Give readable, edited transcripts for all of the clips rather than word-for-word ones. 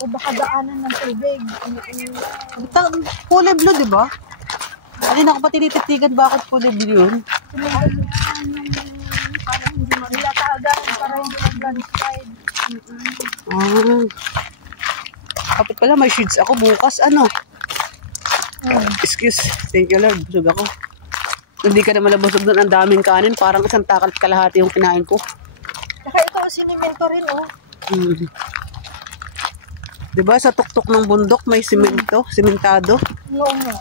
O baka daanan ng tubig. Kulay blue, di ba? Alin ako pa tinititigan bakit kulay blue yun? Parang hindi manilatagan. Para hindi mag-landslide. Kapit pala, may shades ako bukas. Ano? Excuse. Thank you, Lord. Busog ako. Hindi ka na malabusog doon. Ang daming kanin. Parang isang takal kalahati yung kinain ko. Saka ito, sinimento rin, oh. Diba sa tuktok ng bundok may simento, simentado. Oo nga.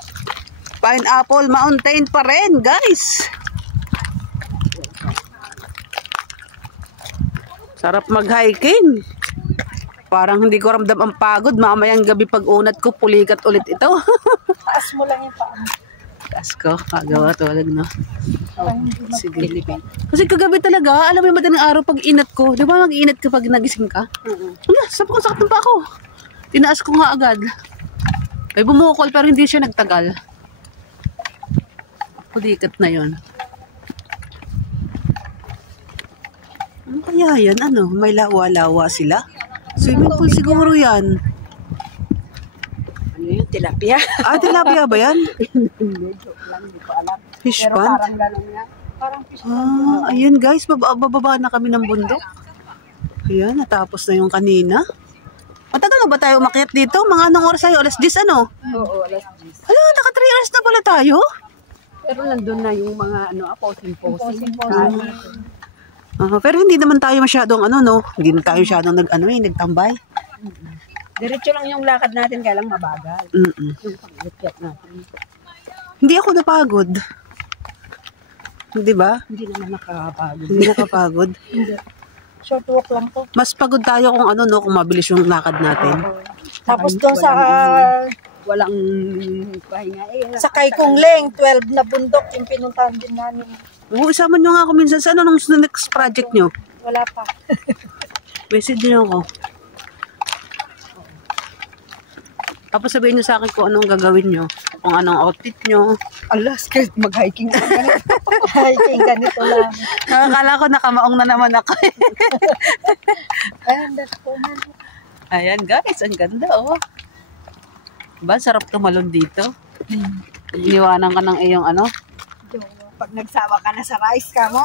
Pineapple Mountain pa rin, guys. Sarap mag-hiking. Parang hindi ko ramdam ang pagod. Mamayang gabi pag unat ko, pulikat ulit ito. Taas mo lang yung paan. Taas ko, kagawa tulad no. Sige. Kasi kagabi talaga, alam mo yung madaling araw pag inat ko. Di ba mag-inat ka pag nagising ka? Wala, sabi ko sakit pa ako. Tinaas ko nga agad. Ay bumukol pero hindi siya nagtagal. Pulikat na yon. Ano kaya yan? Ano? May lawa-lawa sila? Swimming pool siguro yan. Ano yun? Tilapia? Tilapia ba yan? Medyo lang, hindi ko alam. Fish Pero pond? parang gano'n nga. Parang fish pond. Ayan guys, bababa na kami ng bundok. Ayan, natapos na yung kanina. Matagal na ba tayo umakyat dito? Mga anong oras tayo? Alas 10 ano? Oo, alas 10. Hala, naka 3 hours na pala tayo? Pero nandun na yung mga posing-posing. Pero hindi naman tayo masyadong no? Hindi na tayo masyadong nagtambay. Diretso lang yung lakad natin, kaya lang mabagal. Yung pag-ukyat natin. Hindi ako napagod. Di ba? Hindi naman nakakapagod. Hindi nakapagod. Hindi. Short walk lang to. Mas pagod tayo kung kung mabilis yung lakad natin. Tapos doon sa walang pahinga. Sakay kong leng, 12 na bundok yung pinuntahan din namin. Oo, isama nyo nga ako minsan sa nung next project nyo. Wala pa. Message nyo ako. Tapos sabihin nyo sa akin kung anong gagawin nyo. Kung anong outfit nyo. Alas, kahit mag-hiking na ganito. Hiking ganito lang. Nakakala ko nakamaong na naman ako. Ayan, that's po na. Ayan guys, ang ganda oh. Diba, sarap tumalon dito. Iniwanan ka ng iyong Pag nagsawa ka na sa rice ka mo.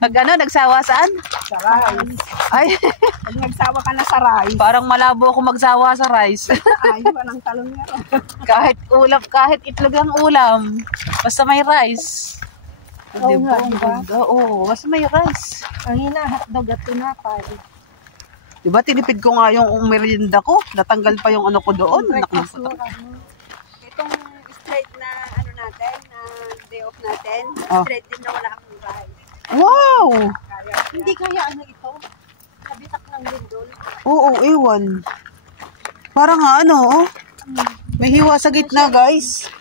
Pag nagsawa saan? Sa rice. Ay, Pag nagsawa ka na sa rice. parang malabo ako magsawa sa rice. Ay, walang talong nga. Kahit ulam, kahit itlog ang ulam. Basta may rice. Oo nga, Ang diba? ganda, oo. Basta may rice. Ang hina, hotdog at tinapay. Diba, tinipid ko nga yung merienda ko. Natanggal pa yung ko doon. Breakfast mo. Itong straight na natin, na day off natin, Oh. straight din na wala akong rice. Wow! Hindi kaya ito? Kabitak ng lindol. Oo, ewan. Parang oh. May hiwa sa gitna, guys.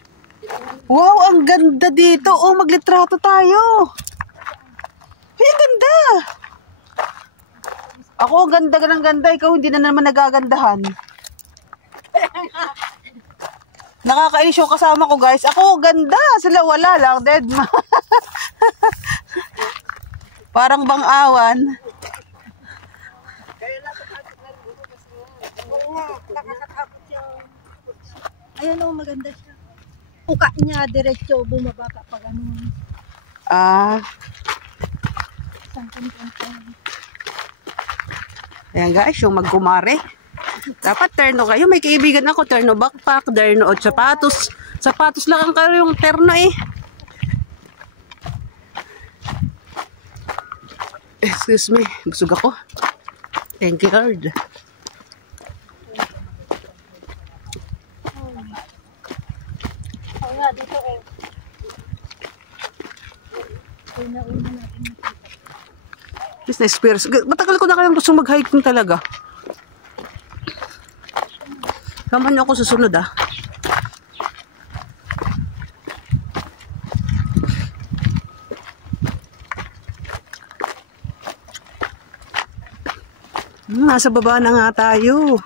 Wow, ang ganda dito. Oh, maglitrato tayo. Ay, ang ganda. Ako, ganda ka ng ganda. Ikaw, hindi na naman nagagandahan. Nakakainis yung kasama ko, guys. Ako, ganda. Sila wala lang. Dead ma. Parang bang-awan. Oo nga, nakakatakot yung... Ayan o, maganda siya. Puka niya, diretso, bumaba ka pag Ayan guys, yung magkumare. Dapat terno kayo. May kaibigan ako, terno backpack, terno o sapatos. Sapatos lang ang kayo yung terno eh. Excuse me, busog ako. Thank you, Lord. Oo nga, dito eh. Una-una natin. Business experience. Matagal ko na kayang gusto mag-hiking talaga. Samahan niyo ako sa sunod ah. Nasa baba na nga tayo.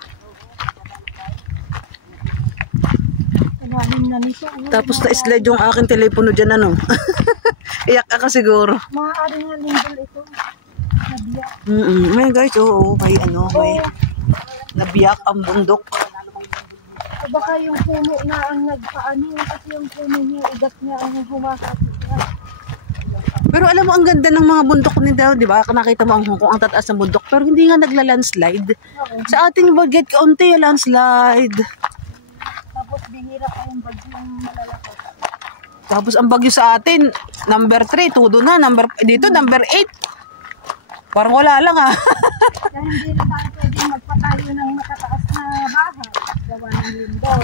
Malalim na nito. Tapos na-slide yung aking telepono dyan Iyak ka siguro. Maaari nga lindol ito. Nabiya. May guys, oo, may may Nabiyak ang bundok. O baka yung puno na ang nagpaano, kasi yung puno niya, ugat niya ang humakapit niya. Pero alam mo, ang ganda ng mga bundok nito, di ba? Nakita mo kung ang tataas ng bundok, pero hindi nga nagla-landslide. Oo. Sa ating bagay, kaunti yung landslide. Tapos bihira pa yung bagyong malalaki. Tapos ang bagyo sa atin, number 3, todo na. Dito, number 8. Parang wala lang ah. Kaya hindi na tayo pwede magpatayo ng matataas na bahay. Gawa ng lindol.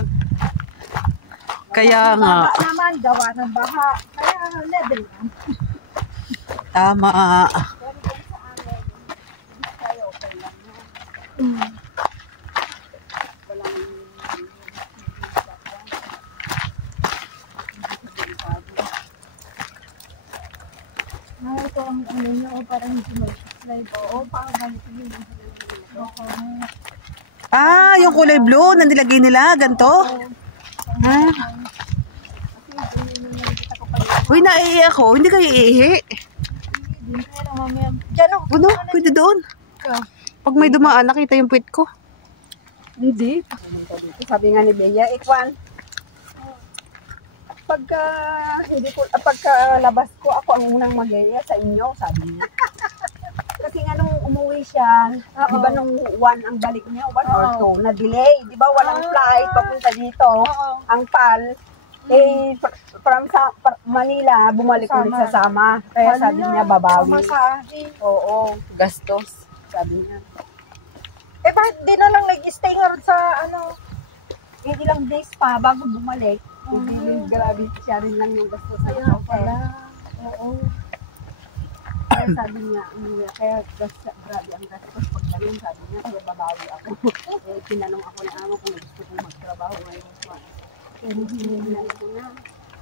Kaya nga. Baba naman, gawa ng baha. Kaya level lang. Tama. Pero kung sa amin, hindi tayo okay lang yan. Walang Ito ang ano nyo, parang hindi mag-slide. Oo, parang ganito yun. Ah, yung kulay blue na nilagay nila, ganito. Ah. Uy, naiihi ako. Hindi kayo iihi. Diyan o. Ano? Pwede doon. Pag may dumaan, nakita yung puwit ko. Hindi. Sabi nga ni Bea, Ikwan, pagkalabas ko, ako ang unang mag-iya sa inyo, sabi niya. Kasi nga nung umuwi siya, di ba nung 1 ang balik niya, 1 or 2, na-delay. Di ba walang flight papunta dito, ang PAL. Eh, from Manila, bumalik ulit sa Sama. Kaya sabi niya, babawi. Masahe. Oo, gastos, sabi niya. Eh, bakit di na lang nag-stay nga rin sa ano, ilang days pa bago bumalik? Hindi, grabe siya rin lang yung gastos sa Kaya hotel. pala. Oo. Kaya sabi niya, kaya grabe ang gastos pag ganun, sabi niya, kaya babawi ako. Eh, tinanong ako na amo kung gusto kong magtrabaho ngayon. Pero hindi na ito na.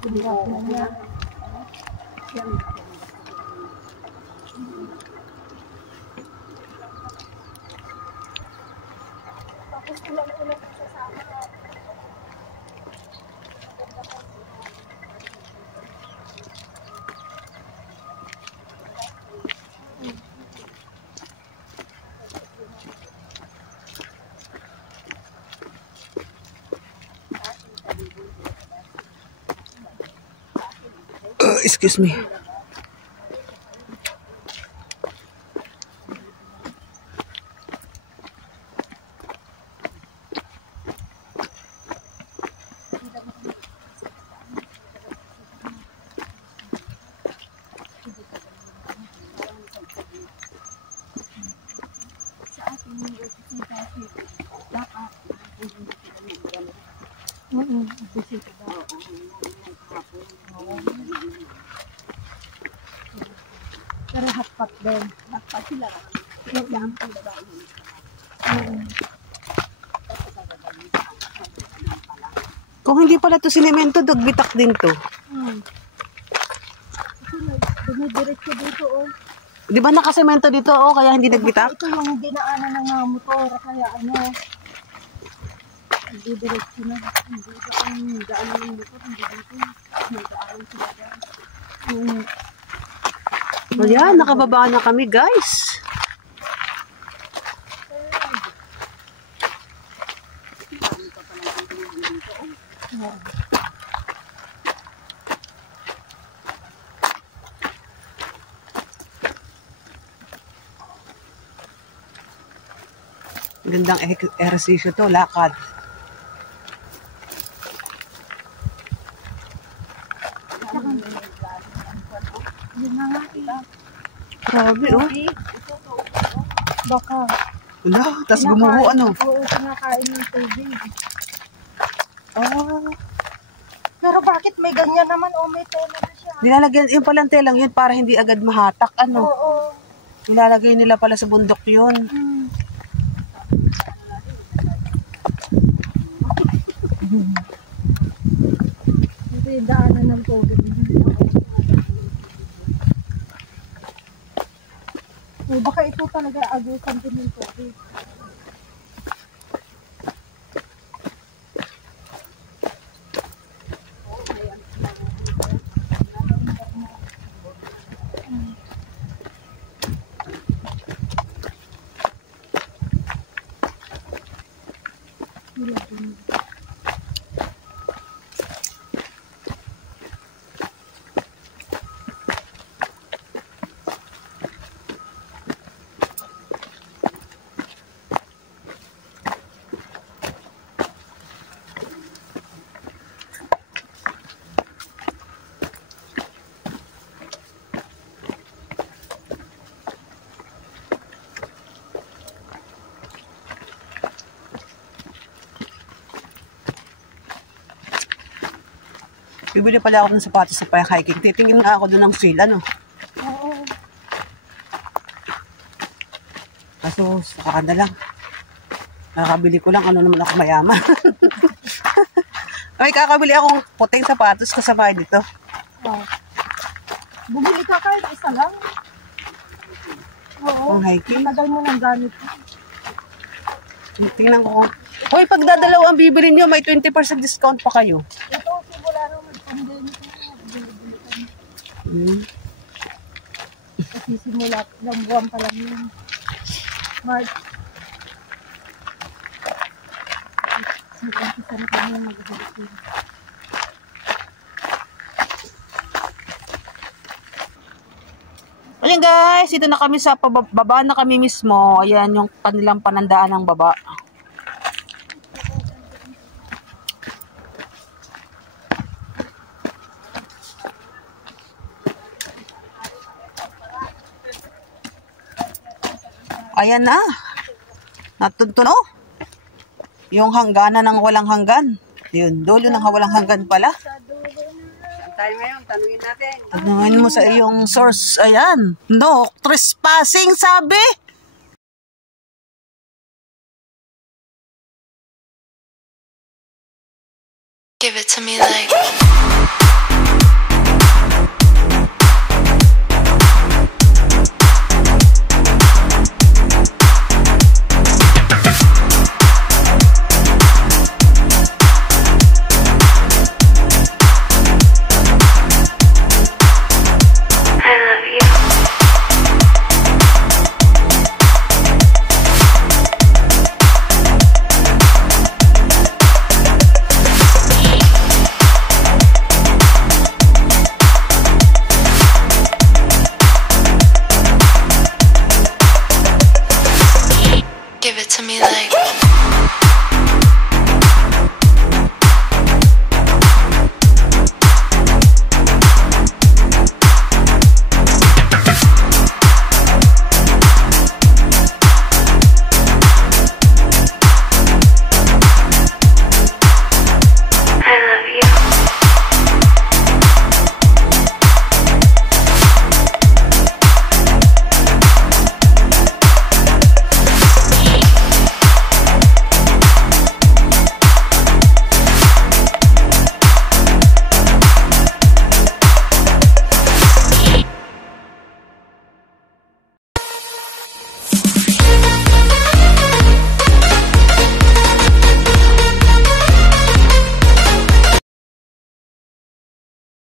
Hindi ako na. Siya ang gusto kong Tapos ulang-ulang sasama. Excuse me. Pero hotpot din. Hotpot sila. Kaya ang pagbabae yun. Kung hindi pala to sinemento, dagbitak din to. Kasi dumidiretso dito oh. Di ba nakasemento dito, oh, kaya hindi nagbitak? Ito yung dinaanan ng motor, kaya ano, hindi diretso na. Hindi ba ang daanan ng motor, hindi dito. May daanan sila dyan. Ayan, nakababa na kami, guys. Gandang ehersisyo to, lakad. Yun na nga, Grabe, oh. baka. Wala, tas gumuho, ano. Oo, sinakain ng tubig. Oh. Pero bakit may ganyan naman o may tela na siya? Nilalagyan, yung palang telang yun para hindi agad mahatak, ano. Oo. Nilalagay nila pala sa bundok yun. Ito yung daanan ng tubig. O baka ito talaga agusan din ng tubig. sila dun. Bibili pala ako ng sapatos sa hiking. Titingin nga ako doon ng sale, ano? Oo. Kaso, saka na lang. Nakakabili ko lang, ano naman ako mayaman. May kakabili akong puting sapatos kasama dito. Oh. Bumili ka kahit isa lang. Oo. Pang hiking. Tagal mo ng gamit. Tingnan ko. Hoy, pag dadalaw ang bibili nyo, may 20% discount pa kayo. Ito, simula nung mag-pandemic na. Kasi simula ng buwan pa lang yun. March. Mag-umpisa na kami mag-umpisa. Ayan guys, dito na kami sa baba na kami mismo. Ayan yung kanilang panandaan ng baba. Ayan na. Natutuno. Yung hangganan ng walang hanggan. Yun, dulo ng walang hanggan pala. Tayo ngayon, tanungin natin. Tanungin mo sa iyong source. Ayan. No trespassing, sabi. Give it to me like I love you. Give it to me like